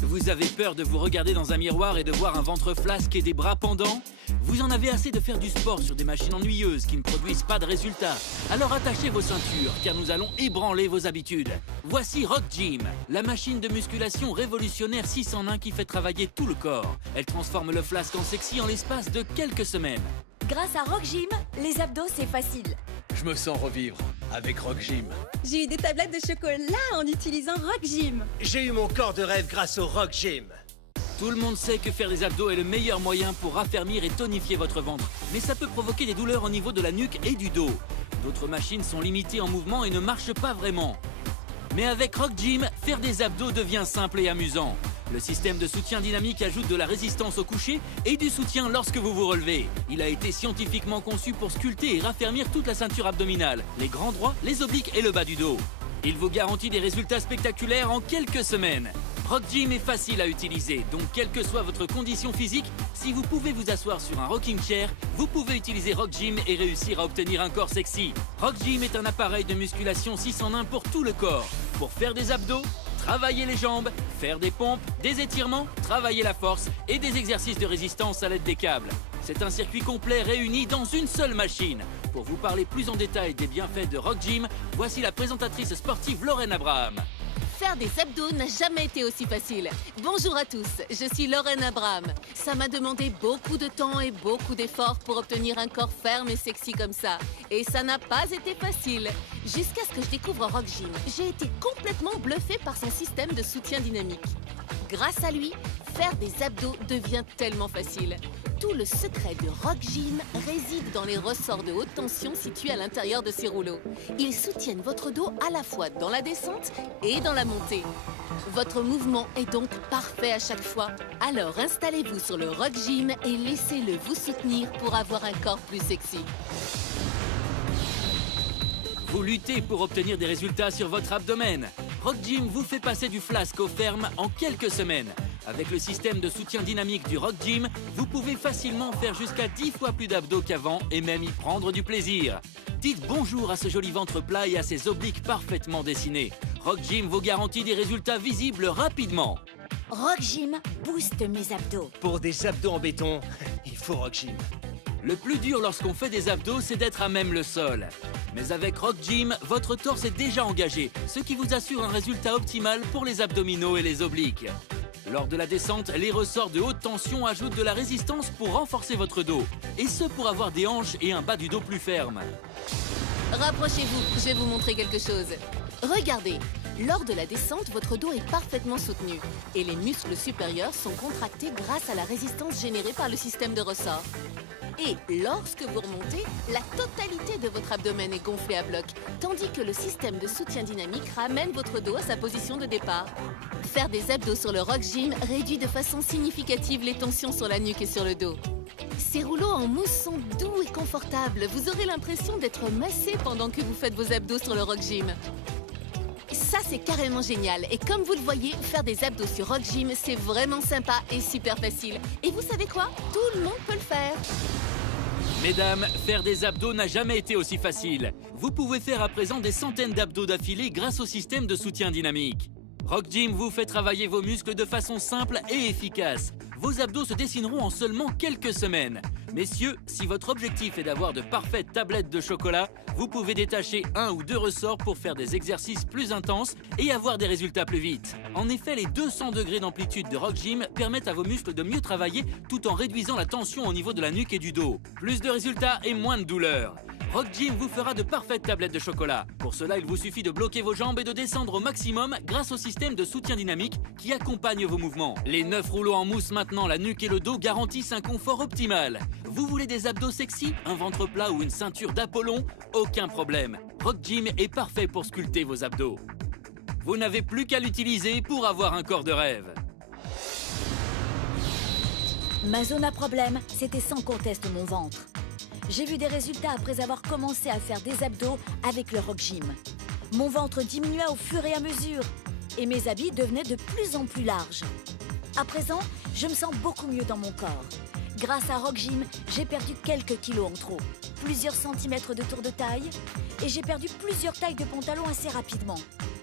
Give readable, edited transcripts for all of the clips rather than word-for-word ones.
Vous avez peur de vous regarder dans un miroir et de voir un ventre flasque et des bras pendants? Vous en avez assez de faire du sport sur des machines ennuyeuses qui ne produisent pas de résultats? Alors attachez vos ceintures, car nous allons ébranler vos habitudes. Voici Rock Gym, la machine de musculation révolutionnaire 6 en 1 qui fait travailler tout le corps. Elle transforme le flasque en sexy en l'espace de quelques semaines. Grâce à Rock Gym, les abdos c'est facile. Je me sens revivre avec Rock Gym. J'ai eu des tablettes de chocolat en utilisant Rock Gym. J'ai eu mon corps de rêve grâce au Rock Gym. Tout le monde sait que faire des abdos est le meilleur moyen pour raffermir et tonifier votre ventre. Mais ça peut provoquer des douleurs au niveau de la nuque et du dos. D'autres machines sont limitées en mouvement et ne marchent pas vraiment. Mais avec Rock Gym, faire des abdos devient simple et amusant. Le système de soutien dynamique ajoute de la résistance au coucher et du soutien lorsque vous vous relevez. Il a été scientifiquement conçu pour sculpter et raffermir toute la ceinture abdominale, les grands droits, les obliques et le bas du dos. Il vous garantit des résultats spectaculaires en quelques semaines. Rock Gym est facile à utiliser, donc quelle que soit votre condition physique, si vous pouvez vous asseoir sur un rocking chair, vous pouvez utiliser Rock Gym et réussir à obtenir un corps sexy. Rock Gym est un appareil de musculation 6 en 1 pour tout le corps. Pour faire des abdos, travailler les jambes, faire des pompes, des étirements, travailler la force et des exercices de résistance à l'aide des câbles. C'est un circuit complet réuni dans une seule machine. Pour vous parler plus en détail des bienfaits de Rock Gym, voici la présentatrice sportive Lorraine Abraham. Faire des abdos n'a jamais été aussi facile. Bonjour à tous, je suis Lorraine Abraham. Ça m'a demandé beaucoup de temps et beaucoup d'efforts pour obtenir un corps ferme et sexy comme ça. Et ça n'a pas été facile. Jusqu'à ce que je découvre Rock Gym, j'ai été complètement bluffée par son système de soutien dynamique. Grâce à lui, faire des abdos devient tellement facile. Tout le secret de Rock Gym réside dans les ressorts de haute tension situés à l'intérieur de ces rouleaux. Ils soutiennent votre dos à la fois dans la descente et dans la montée. Votre mouvement est donc parfait à chaque fois. Alors installez-vous sur le Rock Gym et laissez-le vous soutenir pour avoir un corps plus sexy. Vous luttez pour obtenir des résultats sur votre abdomen. Rock Gym vous fait passer du flasque au ferme en quelques semaines. Avec le système de soutien dynamique du Rock Gym, vous pouvez facilement faire jusqu'à 10 fois plus d'abdos qu'avant et même y prendre du plaisir. Dites bonjour à ce joli ventre plat et à ses obliques parfaitement dessinés. Rock Gym vous garantit des résultats visibles rapidement. Rock Gym booste mes abdos. Pour des abdos en béton, il faut Rock Gym. Le plus dur lorsqu'on fait des abdos, c'est d'être à même le sol. Mais avec Rock Gym, votre torse est déjà engagé, ce qui vous assure un résultat optimal pour les abdominaux et les obliques. Lors de la descente, les ressorts de haute tension ajoutent de la résistance pour renforcer votre dos. Et ce pour avoir des hanches et un bas du dos plus ferme. Rapprochez-vous, je vais vous montrer quelque chose. Regardez, lors de la descente, votre dos est parfaitement soutenu. Et les muscles supérieurs sont contractés grâce à la résistance générée par le système de ressort. Et lorsque vous remontez, la totalité de votre abdomen est gonflée à bloc, tandis que le système de soutien dynamique ramène votre dos à sa position de départ. Faire des abdos sur le Rock Gym réduit de façon significative les tensions sur la nuque et sur le dos. Ces rouleaux en mousse sont doux et confortables. Vous aurez l'impression d'être massé pendant que vous faites vos abdos sur le Rock Gym. Ça, c'est carrément génial. Et comme vous le voyez, faire des abdos sur Rock Gym, c'est vraiment sympa et super facile. Et vous savez quoi? Tout le monde peut le faire. Mesdames, faire des abdos n'a jamais été aussi facile. Vous pouvez faire à présent des centaines d'abdos d'affilée grâce au système de soutien dynamique. Rock Gym vous fait travailler vos muscles de façon simple et efficace. Vos abdos se dessineront en seulement quelques semaines. Messieurs, si votre objectif est d'avoir de parfaites tablettes de chocolat, vous pouvez détacher 1 ou 2 ressorts pour faire des exercices plus intenses et avoir des résultats plus vite. En effet, les 200 degrés d'amplitude de Rock Gym permettent à vos muscles de mieux travailler tout en réduisant la tension au niveau de la nuque et du dos. Plus de résultats et moins de douleur. Rock Gym vous fera de parfaites tablettes de chocolat. Pour cela, il vous suffit de bloquer vos jambes et de descendre au maximum grâce au système de soutien dynamique qui accompagne vos mouvements. Les 9 rouleaux en mousse maintenant la nuque et le dos garantissent un confort optimal. Vous voulez des abdos sexy, un ventre plat ou une ceinture d'Apollon? Aucun problème. Rock Gym est parfait pour sculpter vos abdos. Vous n'avez plus qu'à l'utiliser pour avoir un corps de rêve. Ma zone à problème, c'était sans conteste mon ventre. J'ai vu des résultats après avoir commencé à faire des abdos avec le Rock Gym. Mon ventre diminuait au fur et à mesure et mes habits devenaient de plus en plus larges. À présent, je me sens beaucoup mieux dans mon corps. Grâce à Rock Gym, j'ai perdu quelques kilos en trop, plusieurs centimètres de tour de taille et j'ai perdu plusieurs tailles de pantalons assez rapidement.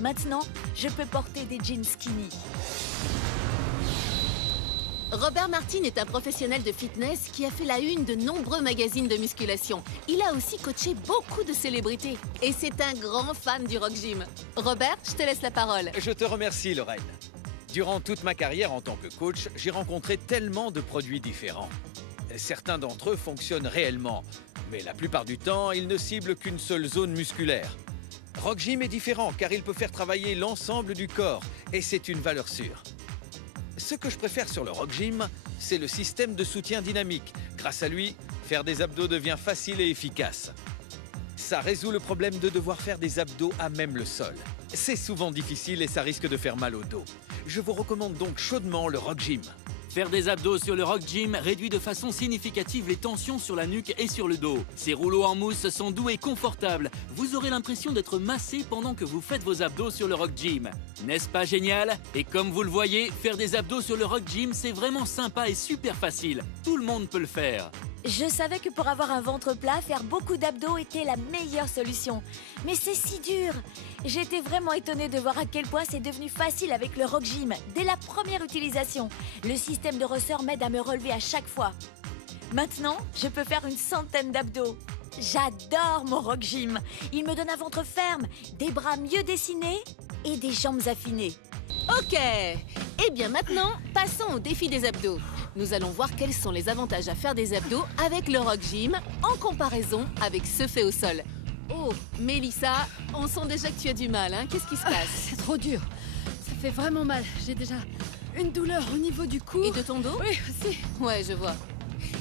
Maintenant, je peux porter des jeans skinny. Robert Martin est un professionnel de fitness qui a fait la une de nombreux magazines de musculation. Il a aussi coaché beaucoup de célébrités. Et c'est un grand fan du Rock Gym. Robert, je te laisse la parole. Je te remercie, Lorraine. Durant toute ma carrière en tant que coach, j'ai rencontré tellement de produits différents. Certains d'entre eux fonctionnent réellement, mais la plupart du temps, ils ne ciblent qu'une seule zone musculaire. Rock Gym est différent car il peut faire travailler l'ensemble du corps et c'est une valeur sûre. Ce que je préfère sur le Rock Gym, c'est le système de soutien dynamique. Grâce à lui, faire des abdos devient facile et efficace. Ça résout le problème de devoir faire des abdos à même le sol. C'est souvent difficile et ça risque de faire mal au dos. Je vous recommande donc chaudement le Rock Gym. Faire des abdos sur le Rock Gym réduit de façon significative les tensions sur la nuque et sur le dos. Ces rouleaux en mousse sont doux et confortables. Vous aurez l'impression d'être massé pendant que vous faites vos abdos sur le Rock Gym. N'est-ce pas génial? Et comme vous le voyez, faire des abdos sur le Rock Gym, c'est vraiment sympa et super facile. Tout le monde peut le faire. Je savais que pour avoir un ventre plat, faire beaucoup d'abdos était la meilleure solution. Mais c'est si dur. J'étais vraiment étonnée de voir à quel point c'est devenu facile avec le Rock Gym dès la première utilisation. Le système de ressort m'aide à me relever à chaque fois. Maintenant, je peux faire une centaine d'abdos. J'adore mon Rock Gym. Il me donne un ventre ferme, des bras mieux dessinés et des jambes affinées. Ok. Eh bien maintenant, passons au défi des abdos. Nous allons voir quels sont les avantages à faire des abdos avec le Rock Gym en comparaison avec ceux faits au sol. Oh, Mélissa, on sent déjà que tu as du mal, hein? Qu'est-ce qui se passe? C'est trop dur. Ça fait vraiment mal. J'ai déjà une douleur au niveau du cou. Et de ton dos? Oui, aussi. Ouais, je vois.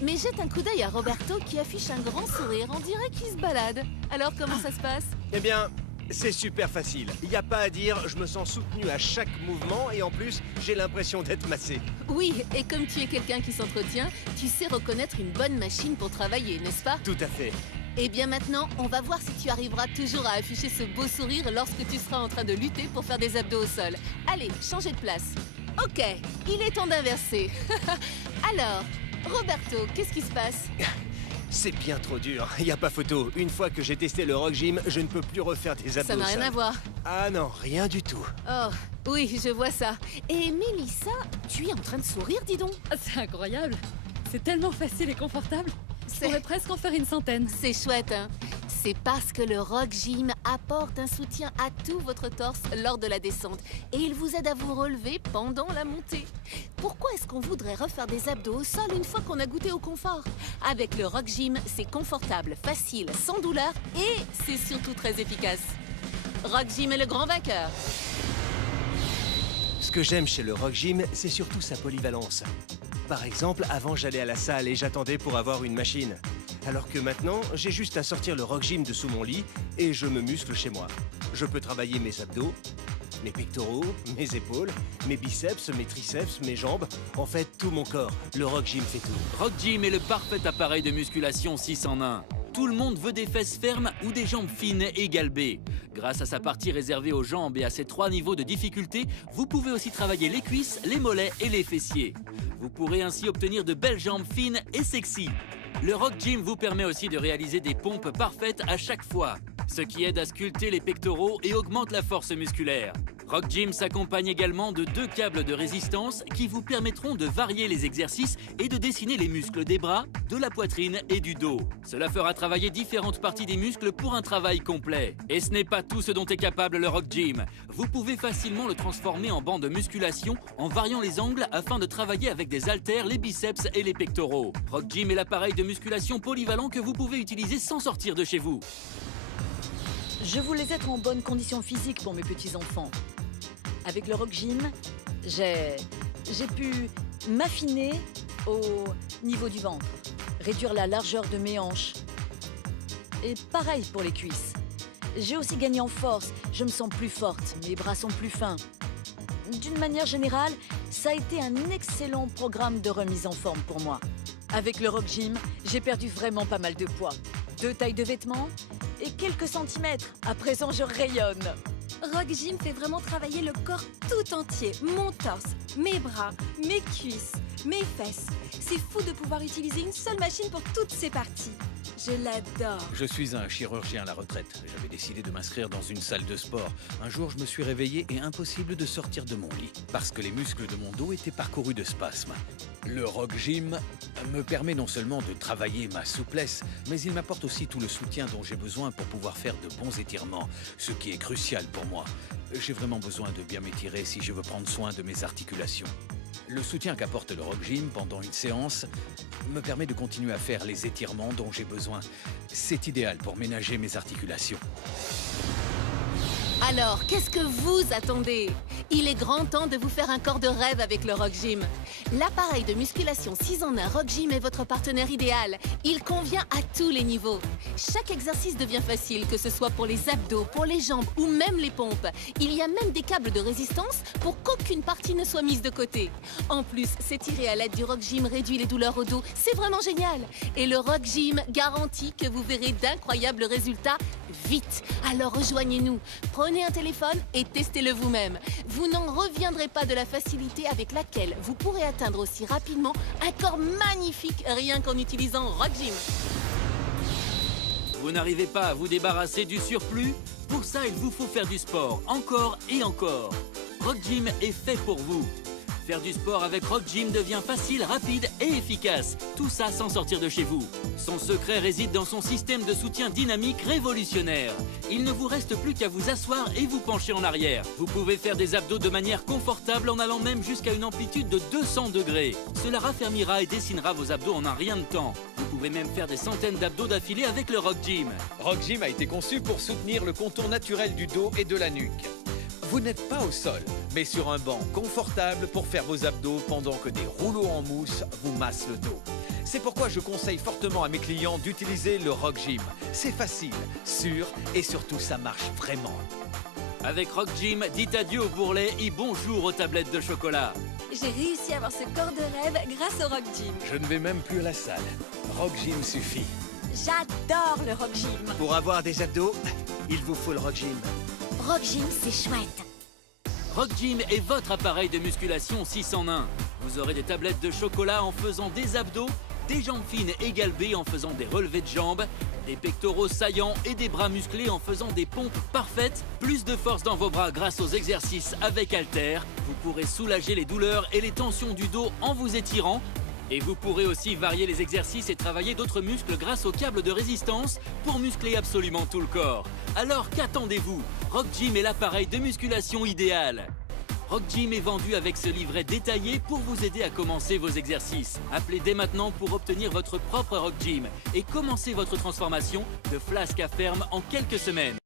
Mais jette un coup d'œil à Roberto qui affiche un grand sourire. On dirait qu'il se balade. Alors, comment ça se passe? Eh bien, c'est super facile. Il n'y a pas à dire, je me sens soutenu à chaque mouvement et en plus, j'ai l'impression d'être massé. Oui, et comme tu es quelqu'un qui s'entretient, tu sais reconnaître une bonne machine pour travailler, n'est-ce pas? Tout à fait. Eh bien maintenant, on va voir si tu arriveras toujours à afficher ce beau sourire lorsque tu seras en train de lutter pour faire des abdos au sol. Allez, changez de place. Ok, il est temps d'inverser. Alors, Roberto, qu'est-ce qui se passe? C'est bien trop dur, il n'y a pas photo. Une fois que j'ai testé le Rock Gym, je ne peux plus refaire des abdos. Ça n'a rien seuls. à voir. Ah non, rien du tout. Oh, oui, je vois ça. Et Mélissa, tu es en train de sourire, dis donc. Ah, c'est incroyable. C'est tellement facile et confortable. Je C'est- pourrais presque en faire une centaine. C'est chouette, hein? C'est parce que le Rock Gym apporte un soutien à tout votre torse lors de la descente et il vous aide à vous relever pendant la montée. Pourquoi est-ce qu'on voudrait refaire des abdos au sol une fois qu'on a goûté au confort? Avec le Rock Gym, c'est confortable, facile, sans douleur et c'est surtout très efficace. Rock Gym est le grand vainqueur. Ce que j'aime chez le Rock Gym, c'est surtout sa polyvalence. Par exemple, avant j'allais à la salle et j'attendais pour avoir une machine. Alors que maintenant, j'ai juste à sortir le Rock Gym de sous mon lit et je me muscle chez moi. Je peux travailler mes abdos, mes pectoraux, mes épaules, mes biceps, mes triceps, mes jambes, en fait tout mon corps. Le Rock Gym fait tout. Rock Gym est le parfait appareil de musculation 6 en 1. Tout le monde veut des fesses fermes ou des jambes fines et galbées. Grâce à sa partie réservée aux jambes et à ses 3 niveaux de difficulté, vous pouvez aussi travailler les cuisses, les mollets et les fessiers. Vous pourrez ainsi obtenir de belles jambes fines et sexy. Le Rock Gym vous permet aussi de réaliser des pompes parfaites à chaque fois, ce qui aide à sculpter les pectoraux et augmente la force musculaire. Rock Gym s'accompagne également de 2 câbles de résistance qui vous permettront de varier les exercices et de dessiner les muscles des bras, de la poitrine et du dos. Cela fera travailler différentes parties des muscles pour un travail complet. Et ce n'est pas tout ce dont est capable le Rock Gym. Vous pouvez facilement le transformer en banc de musculation en variant les angles afin de travailler avec des haltères, les biceps et les pectoraux. Rock Gym est l'appareil de musculation polyvalent que vous pouvez utiliser sans sortir de chez vous. Je voulais être en bonne condition physique pour mes petits-enfants. Avec le Rock Gym, j'ai pu m'affiner au niveau du ventre, réduire la largeur de mes hanches. Et pareil pour les cuisses. J'ai aussi gagné en force, je me sens plus forte, mes bras sont plus fins. D'une manière générale, ça a été un excellent programme de remise en forme pour moi. Avec le Rock Gym, j'ai perdu vraiment pas mal de poids. 2 tailles de vêtements et quelques centimètres. À présent, je rayonne. Rock Gym fait vraiment travailler le corps tout entier. Mon torse, mes bras, mes cuisses, mes fesses. C'est fou de pouvoir utiliser une seule machine pour toutes ces parties. Je l'adore. Je suis un chirurgien à la retraite. J'avais décidé de m'inscrire dans une salle de sport. Un jour, je me suis réveillé et impossible de sortir de mon lit parce que les muscles de mon dos étaient parcourus de spasmes. Le Rock Gym me permet non seulement de travailler ma souplesse, mais il m'apporte aussi tout le soutien dont j'ai besoin pour pouvoir faire de bons étirements, ce qui est crucial pour moi. J'ai vraiment besoin de bien m'étirer si je veux prendre soin de mes articulations. Le soutien qu'apporte le Rock Gym pendant une séance me permet de continuer à faire les étirements dont j'ai besoin. C'est idéal pour ménager mes articulations. Alors, qu'est-ce que vous attendez? Il est grand temps de vous faire un corps de rêve avec le Rock Gym. L'appareil de musculation 6 en 1 Rock Gym est votre partenaire idéal. Il convient à tous les niveaux. Chaque exercice devient facile, que ce soit pour les abdos, pour les jambes ou même les pompes. Il y a même des câbles de résistance pour qu'aucune partie ne soit mise de côté. En plus, s'étirer à l'aide du Rock Gym réduit les douleurs au dos. C'est vraiment génial. Et le Rock Gym garantit que vous verrez d'incroyables résultats vite. Alors rejoignez-nous. Prenez un téléphone et testez-le vous-même. Vous n'en reviendrez pas de la facilité avec laquelle vous pourrez atteindre aussi rapidement un corps magnifique rien qu'en utilisant Rock Gym. Vous n'arrivez pas à vous débarrasser du surplus? Pour ça, il vous faut faire du sport, encore et encore. Rock Gym est fait pour vous. Faire du sport avec Rock Gym devient facile, rapide et efficace. Tout ça sans sortir de chez vous. Son secret réside dans son système de soutien dynamique révolutionnaire. Il ne vous reste plus qu'à vous asseoir et vous pencher en arrière. Vous pouvez faire des abdos de manière confortable en allant même jusqu'à une amplitude de 200 degrés. Cela raffermira et dessinera vos abdos en un rien de temps. Vous pouvez même faire des centaines d'abdos d'affilée avec le Rock Gym. Rock Gym a été conçu pour soutenir le contour naturel du dos et de la nuque. Vous n'êtes pas au sol, mais sur un banc confortable pour faire vos abdos pendant que des rouleaux en mousse vous massent le dos. C'est pourquoi je conseille fortement à mes clients d'utiliser le Rock Gym. C'est facile, sûr et surtout ça marche vraiment. Avec Rock Gym, dites adieu au bourrelet et bonjour aux tablettes de chocolat. J'ai réussi à avoir ce corps de rêve grâce au Rock Gym. Je ne vais même plus à la salle. Rock Gym suffit. J'adore le Rock Gym. Pour avoir des abdos, il vous faut le Rock Gym. Rock Gym, c'est chouette. Rock Gym est votre appareil de musculation 6 en 1. Vous aurez des tablettes de chocolat en faisant des abdos, des jambes fines et galbées en faisant des relevés de jambes, des pectoraux saillants et des bras musclés en faisant des pompes parfaites, plus de force dans vos bras grâce aux exercices avec haltères. Vous pourrez soulager les douleurs et les tensions du dos en vous étirant. Et vous pourrez aussi varier les exercices et travailler d'autres muscles grâce aux câbles de résistance pour muscler absolument tout le corps. Alors qu'attendez-vous? Rock Gym est l'appareil de musculation idéal. Rock Gym est vendu avec ce livret détaillé pour vous aider à commencer vos exercices. Appelez dès maintenant pour obtenir votre propre Rock Gym et commencez votre transformation de flasque à ferme en quelques semaines.